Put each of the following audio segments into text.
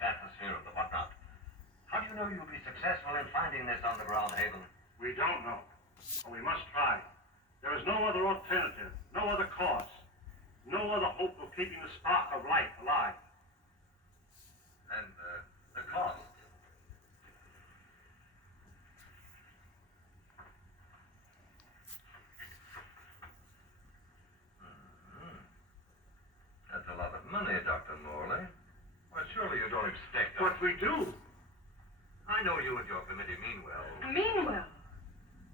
atmosphere of the whatnot. How do you know you'll be successful in finding this underground haven? We don't know, but we must try. There is no other alternative, no other cause, no other hope of keeping the spark of life alive. And the cost? That's a lot of money, Dr. Morley. Well, surely you don't expect us. But we do. I know you and your committee mean well. Mean well?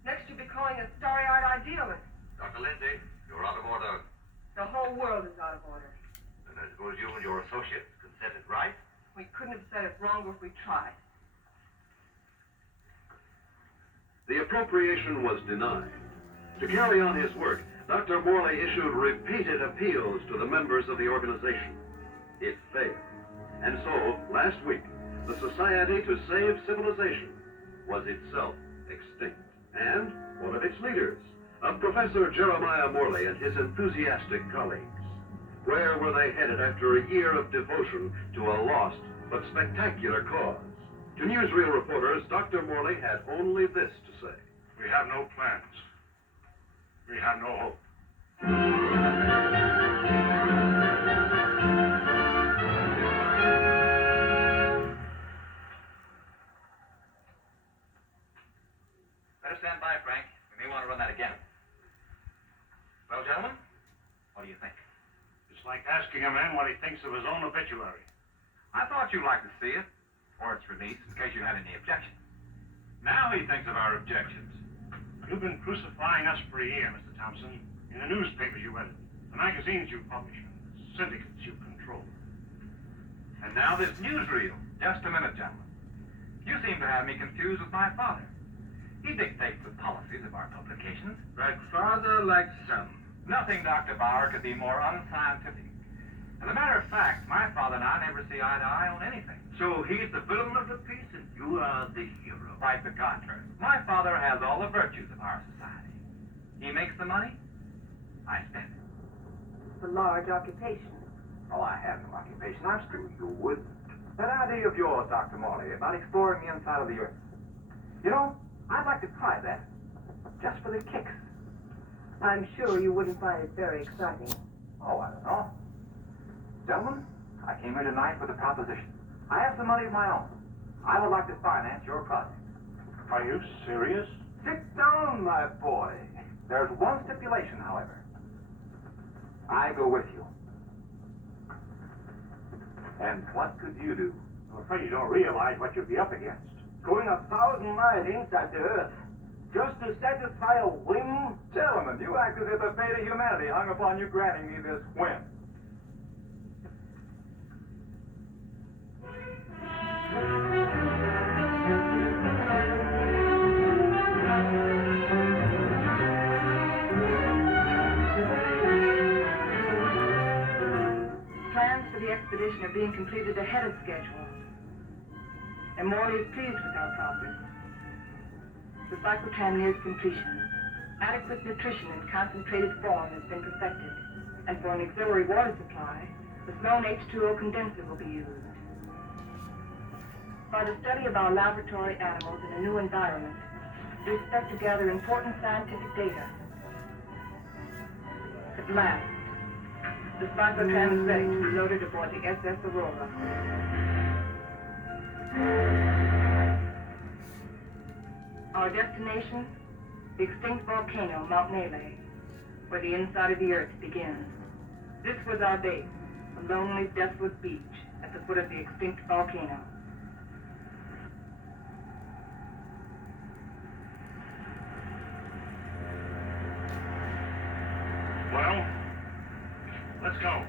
Next you'll be calling us starry-eyed idealists. Dr. Lindsay, you're out of order. The whole world is out of order. And I suppose you and your associates can set it right? We couldn't have said it wrong if we tried. The appropriation was denied. To carry on his work, Dr. Morley issued repeated appeals to the members of the organization. It failed. And so, last week, the Society to Save Civilization was itself extinct. And one of its leaders, Professor Jeremiah Morley and his enthusiastic colleagues. Where were they headed after a year of devotion to a lost but spectacular cause? To newsreel reporters, Dr. Morley had only this to say. We have no plans. We have no hope. Better stand by, Frank. We may want to run that again. Well, gentlemen, what do you think? It's like asking a man what he thinks of his own obituary. I thought you'd like to see it, or its release, in case you had any objections. Now he thinks of our objections. You've been crucifying us for a year, Mr. Thompson. In the newspapers you edit, the magazines you publish, and the syndicates you control. And now this newsreel. Just a minute, gentlemen. You seem to have me confused with my father. He dictates the policies of our publications. Like father, like son. Nothing, Dr. Bauer, could be more unscientific. As a matter of fact, my father and I never see eye to eye on anything. So he's the villain of the piece and you are the hero. Quite the contrary. My father has all the virtues of our society. He makes the money, I spend it. It's a large occupation. Oh, I have no occupation. I'm screwed you with. That idea of yours, Dr. Morley, about exploring the inside of the earth. You know, I'd like to try that. Just for the kicks. I'm sure you wouldn't find it very exciting. Oh, I don't know. Gentlemen, I came here tonight with a proposition. I have some money of my own. I would like to finance your project. Are you serious? Sit down, my boy. There's one stipulation, however. I go with you. And what could you do? I'm afraid you don't realize what you'd be up against. Going 1,000 miles inside the earth just to satisfy a whim? Gentlemen, you act as if the fate of humanity hung upon you granting me this whim. Plans for the expedition are being completed ahead of schedule. And Morley is pleased with our progress. The cyclotram nears completion. Adequate nutrition in concentrated form has been perfected. And for an auxiliary water supply, the Sloan H2O condenser will be used. By the study of our laboratory animals in a new environment, we expect to gather important scientific data. At last, the cyclotram is ready to be loaded aboard the SS Aurora. Our destination, the extinct volcano, Mount Nele, where the inside of the earth begins. This was our base, a lonely, desolate beach at the foot of the extinct volcano. Well, let's go.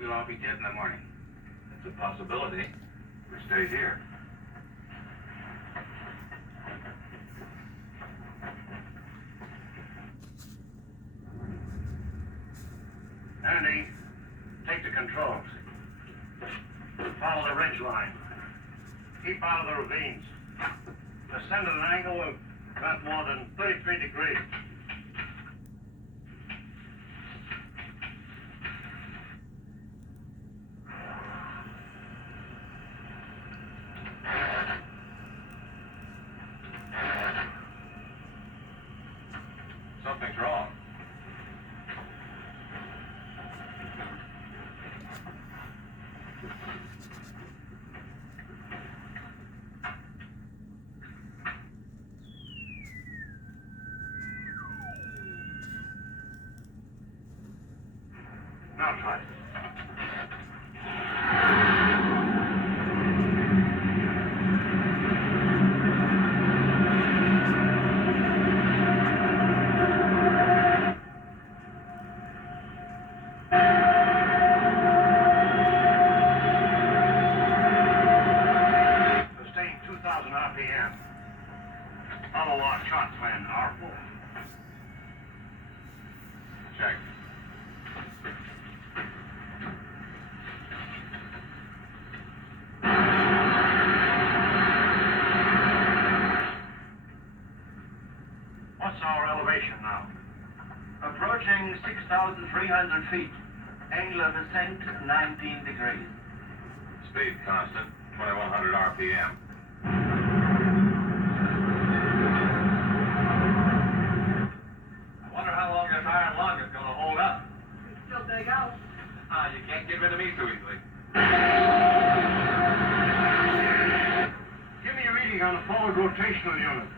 we'll all be dead in the morning. It's a possibility. We stay here. Andy, take the controls. Follow the ridge line. Keep out of the ravines. Descend at an angle of not more than 33 degrees. Something's wrong. Now try it. Sustain 2,000 RPM. Follow our chart plan, R4. Check. What's our elevation now? Approaching 6,300 feet. Angle of ascent, 19 degrees. Speed constant, 2,100 RPM. I wonder how long this iron lung is going to hold up. Still dig out. You can't get rid of me too easily. Give me a reading on the forward rotational unit.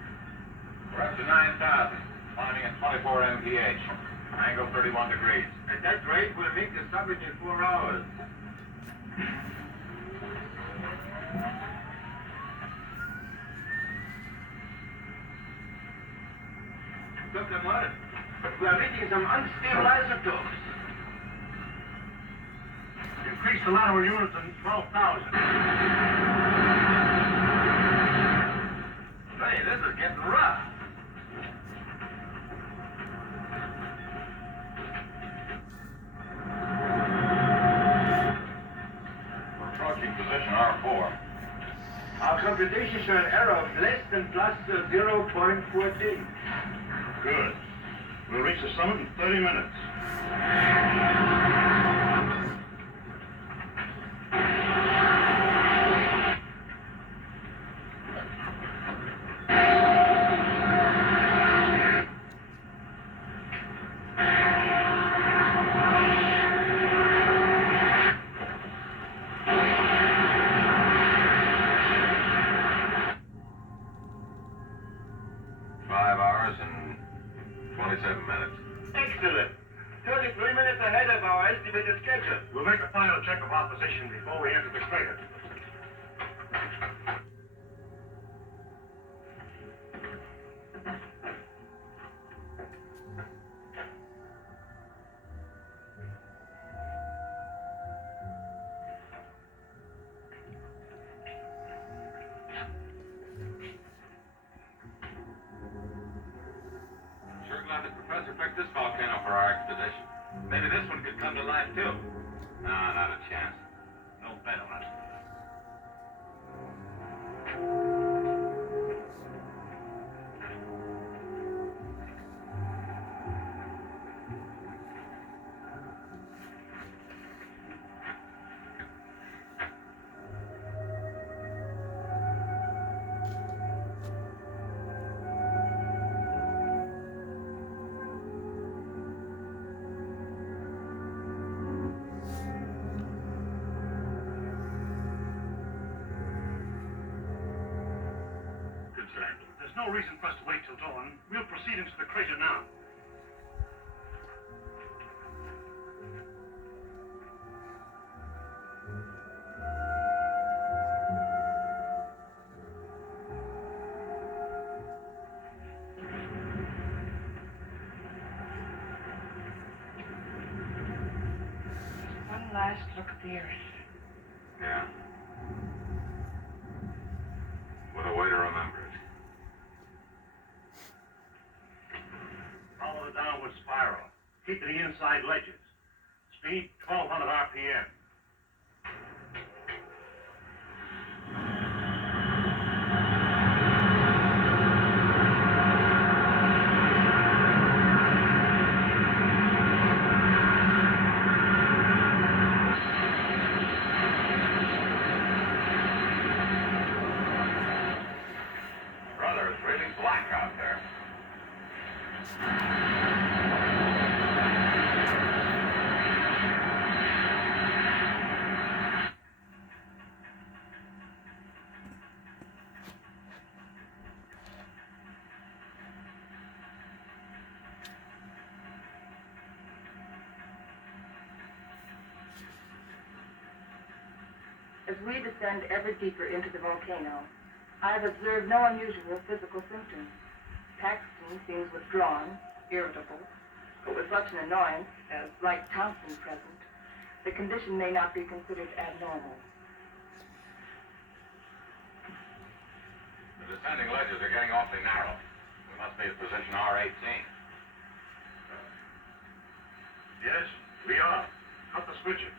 We're up to 9,000, climbing at 24 mph. Angle 31 degrees. At that rate, we'll make the summit in 4 hours. Dr. Morris, we are reading some unstable isotopes. Increase the lateral unit to 12,000. Hey, this is getting rough. We're approaching position R4. Our computations show an error of less than plus 0.14. Good. We'll reach the summit in 30 minutes. Excellent. 33 minutes ahead of our estimated schedule. We'll make a final check of our position before we enter the crater. Sure glad the professor picked this volcano for our expedition. Maybe this one could come to life too. No, not a chance. No bet on it. There's no reason for us to wait till dawn. We'll proceed into the crater now. One last last look at the earth. Yeah. What a way to remember it. Follow the downward spiral. Keep to the inside ledges. Speed 1,200 RPM. Brother, it's really black out there. As we descend ever deeper into the volcano, I have observed no unusual physical symptoms. Paxton seems withdrawn, irritable, but with such an annoyance as like Thompson present, the condition may not be considered abnormal. The descending ledges are getting awfully narrow. We must be at position R18. Yes, we are. Cut the switcher.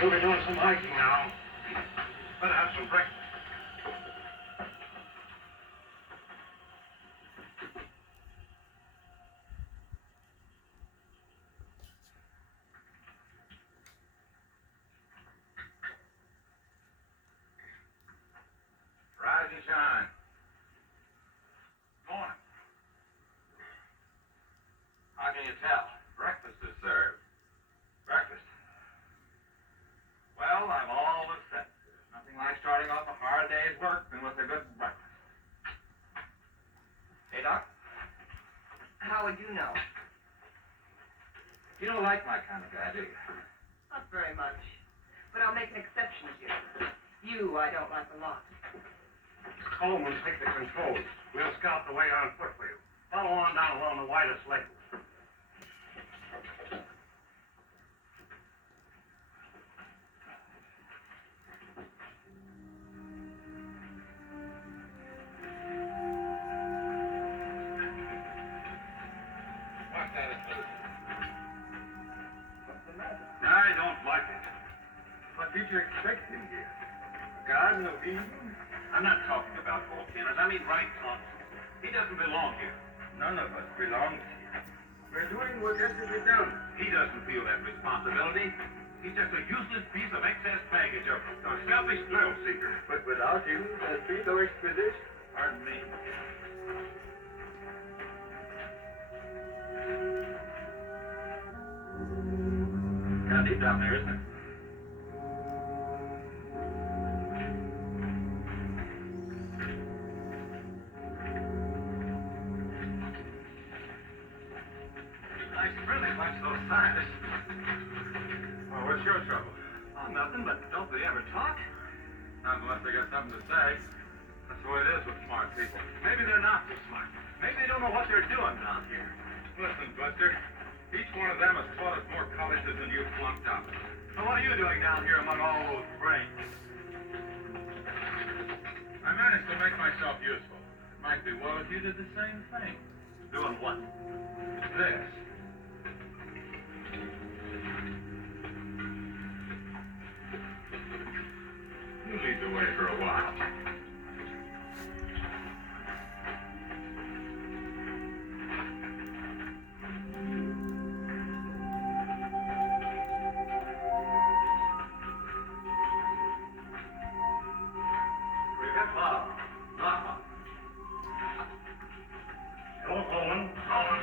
We'll be doing some hiking now. Better have some breakfast. Rise and shine. Morning. How can you tell? Breakfast is served. Breakfast. Well, I'm always set. There's nothing like starting off a hard day's work than with a good breakfast. Hey, Doc? How would you know? You don't like my kind of guy, do you? Not very much. But I'll make an exception of you. You I don't like a lot. Coleman, take the controls. We'll scout the way on foot for you. Follow on down along the widest leg. What's that attitude? What's the matter? I don't like it. What did you expect him here? Garden of Eden? I'm not talking about volcanoes. I mean Wright Thompson. He doesn't belong here. None of us belongs here. We're doing what has to be done. He doesn't feel that responsibility. He's just a useless piece of excess baggage, a selfish thrill seeker. But without him, there'd be no expedition. Pardon me. Kind of deep down there, isn't it? Nice thrilling bunch, those scientists. Well, what's your trouble? Oh, nothing, but don't they ever talk? Not unless they got something to say. That's the way it is with smart people. Maybe they're not so smart. Maybe they don't know what they're doing down here. Listen, Buster. Each one of them has taught us more colleges than you flunked out. So what are you doing down here among all those brains? I managed to make myself useful. It might be well if you did the same thing. Doing what? This. You lead the way for a while. We've got love, not love. Hello, Coleman. Coleman.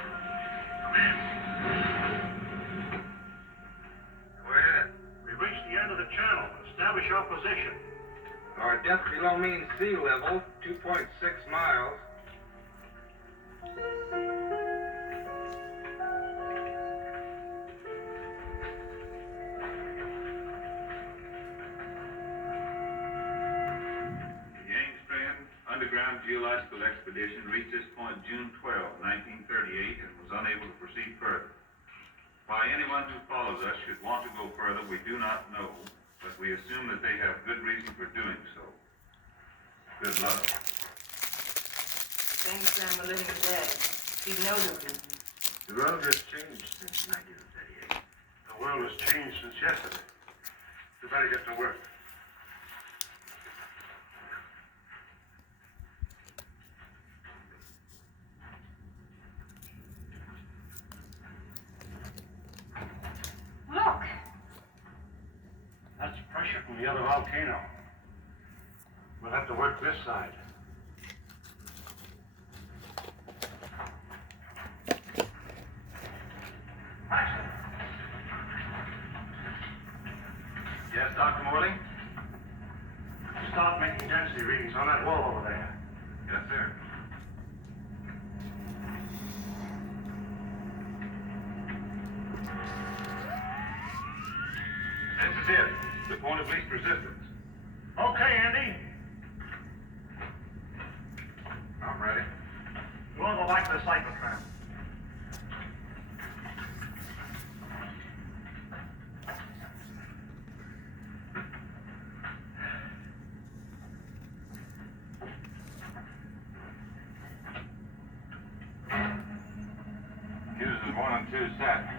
Come in. Go ahead. We reached the end of the channel. Establish your position. Our depth below mean sea level, 2.6 miles. Yang strand underground geological expedition reached this point June 12, 1938, and was unable to proceed further. Why anyone who follows us should want to go further, we do not know, but we assume that they have good reason for doing so. Good luck. Thanks, Graham, for living dead. He'd know the business. The world has changed since 1938. The world has changed since yesterday. You better get to work. Look! That's pressure from the other volcano. We'll have to work this side. Yes, Dr. Morley? Start making density readings on that wall over there. Yes, sir. This is it. The point of least resistance. Okay, Andy. I'm ready. Go on the light of the cyclotron. Fuses 1 and 2 set.